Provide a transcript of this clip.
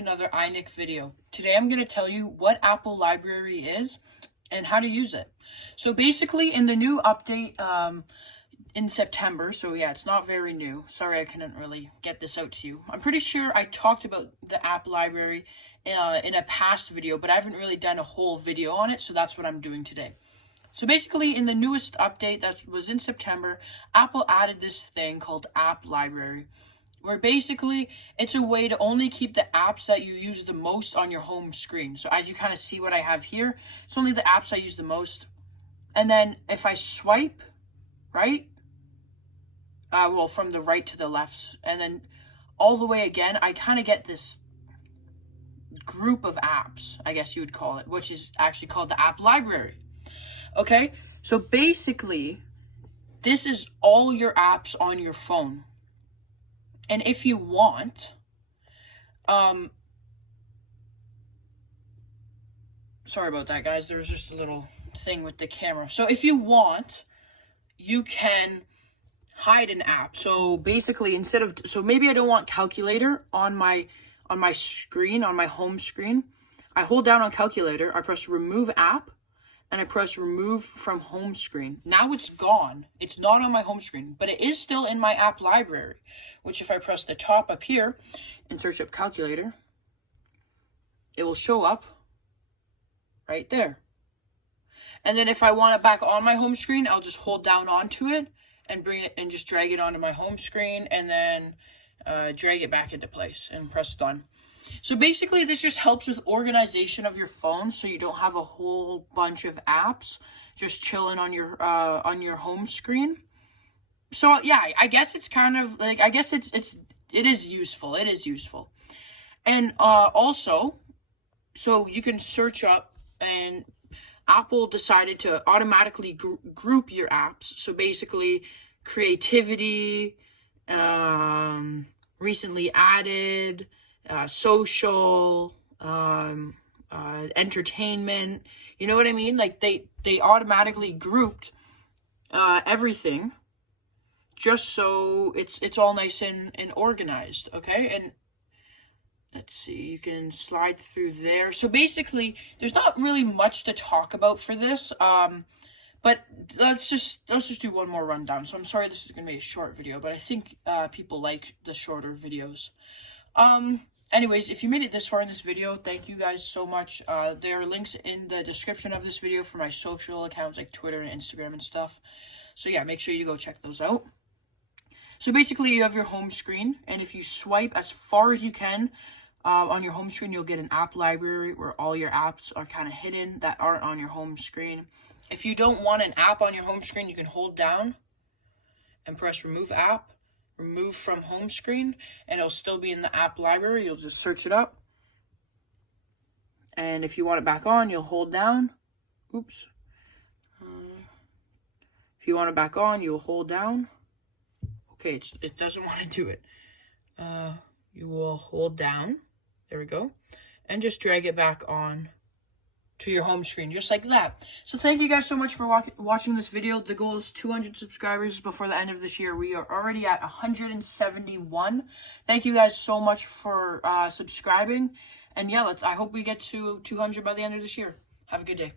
to another iNick video. Today I'm going to tell you what Apple Library is and how to use it. So basically in the new update in September, so yeah, it's not very new. Sorry I couldn't really get this out to you. I'm pretty sure I talked about the app library in a past video, but I haven't really done a whole video on it, so that's what I'm doing today. So basically, in the newest update that was in September, Apple added this thing called App Library, where basically it's a way to only keep the apps that you use the most on your home screen. So as you kind of see what I have here, it's only the apps I use the most. And then if I swipe, right, well, from the right to the left, and then all the way again, I kind of get this group of apps, I guess you would call it, which is actually called the App Library. Okay, so basically, this is all your apps on your phone. And if you want, sorry about that, guys. There's just a little thing with the camera. So if you want, you can hide an app. So basically, so maybe I don't want calculator on my screen, on my home screen. I hold down on calculator, I press remove app, and I press remove from home screen. Now it's gone. It's not on my home screen, but it is still in my app library, which if I press the top up here and search up calculator, it will show up right there. And then if I want it back on my home screen, I'll just hold down onto it and bring it and just drag it onto my home screen and then drag it back into place and press done. So basically, this just helps with organization of your phone, so you don't have a whole bunch of apps just chilling on your home screen. So yeah, I guess it's kind of like, I guess it is useful. It is useful, and also, so you can search up, and Apple decided to automatically group your apps. So basically, creativity, recently added. Social, entertainment, you know what I mean? Like they automatically grouped everything just so it's all nice and organized, okay? And let's see, you can slide through there. So basically, there's not really much to talk about for this, but let's just do one more rundown. So I'm sorry this is going to be a short video, but I think people like the shorter videos. Anyways, if you made it this far in this video, thank you guys so much. There are links in the description of this video for my social accounts like Twitter and Instagram and stuff. So yeah, make sure you go check those out. So basically, you have your home screen, and if you swipe as far as you can on your home screen, you'll get an app library where all your apps are kind of hidden that aren't on your home screen. If you don't want an app on your home screen, you can hold down and press remove app. Remove from home screen, and it'll still be in the app library. You'll just search it up, and if you want it back on, you'll hold down. Oops. If you want it back on, you'll hold down. Okay, it doesn't want to do it. You will hold down. There we go, and just drag it back on to your home screen, just like that. So thank you guys so much for watching this video. The goal is 200 subscribers before the end of this year. We are already at 171. Thank you guys so much for subscribing. And yeah, I hope we get to 200 by the end of this year. Have a good day.